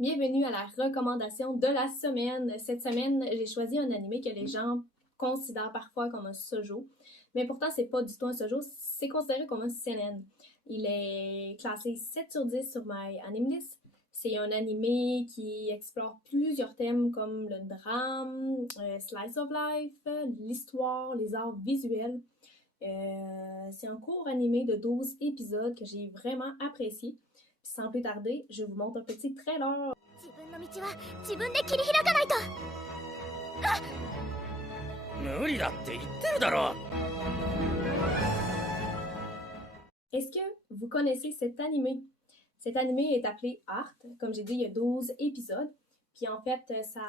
Bienvenue à la recommandation de la semaine. Cette semaine, j'ai choisi un animé que les gens considèrent parfois comme un shoujo, mais pourtant c'est pas du tout un shoujo, c'est considéré comme un seinen. Il est classé 7 sur 10 sur My Anime List. C'est un animé qui explore plusieurs thèmes comme le drame, slice of life, l'histoire, les arts visuels. C'est un court animé de 12 épisodes que j'ai vraiment apprécié. Sans plus tarder, je vous montre un petit trailer. Est-ce que vous connaissez cet animé? Cet animé est appelé Art. Comme j'ai dit, il y a 12 épisodes. Puis en fait, ça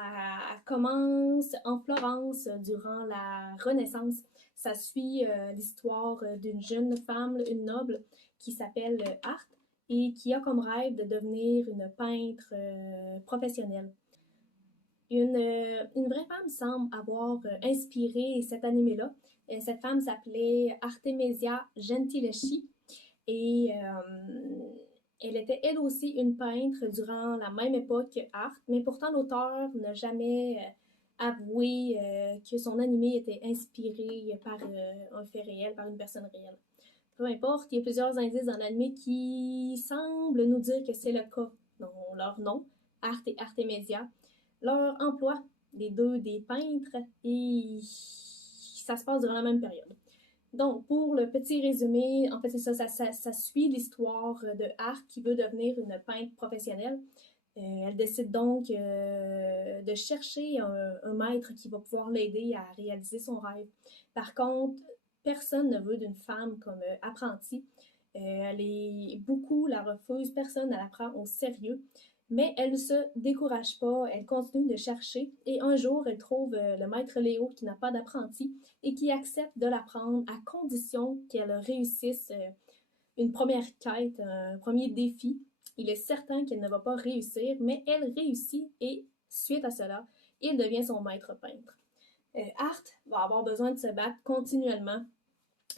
commence en Florence durant la Renaissance. Ça suit l'histoire d'une jeune femme, une noble, qui s'appelle Art et qui a comme rêve de devenir une peintre professionnelle. Une vraie femme semble avoir inspiré cet animé-là. Cette femme s'appelait Artemisia Gentileschi et elle était elle aussi une peintre durant la même époque que Art, mais pourtant l'auteur n'a jamais avoué que son animé était inspiré par un fait réel, par une personne réelle. Peu importe, il y a plusieurs indices dans l'anime qui semblent nous dire que c'est le cas. Dans leur nom, Art et Artemisia, leur emploi, les deux des peintres, et ça se passe durant la même période. Donc, pour le petit résumé, en fait, c'est ça suit l'histoire de Art qui veut devenir une peintre professionnelle. Elle décide donc de chercher un maître qui va pouvoir l'aider à réaliser son rêve. Par contre, personne ne veut d'une femme comme apprentie. Beaucoup la refusent, personne ne la prend au sérieux. Mais elle ne se décourage pas, elle continue de chercher et un jour, elle trouve le maître Léo qui n'a pas d'apprenti et qui accepte de l'apprendre à condition qu'elle réussisse une première quête, un premier défi. Il est certain qu'elle ne va pas réussir, mais elle réussit et suite à cela, il devient son maître peintre. Art va avoir besoin de se battre continuellement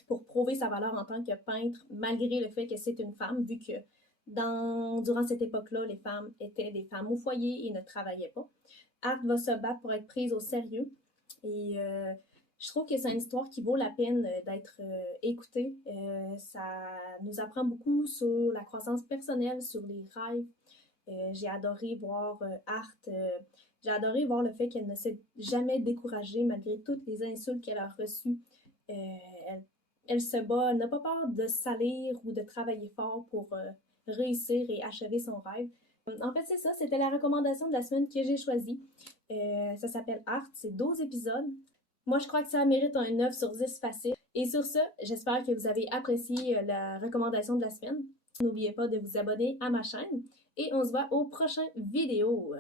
pour prouver sa valeur en tant que peintre, malgré le fait que c'est une femme, vu que durant cette époque-là, les femmes étaient des femmes au foyer et ne travaillaient pas. Art va se battre pour être prise au sérieux et je trouve que c'est une histoire qui vaut la peine d'être écoutée. Ça nous apprend beaucoup sur la croissance personnelle, sur les rêves. J'ai adoré voir Art. J'ai adoré voir le fait qu'elle ne s'est jamais découragée malgré toutes les insultes qu'elle a reçues. Elle se bat, elle n'a pas peur de salir ou de travailler fort pour réussir et achever son rêve. En fait, c'est ça, c'était la recommandation de la semaine que j'ai choisie. Ça s'appelle Art, c'est 12 épisodes. Moi, je crois que ça mérite un 9 sur 10 facile. Et sur ce, j'espère que vous avez apprécié la recommandation de la semaine. N'oubliez pas de vous abonner à ma chaîne et on se voit aux prochaines vidéos.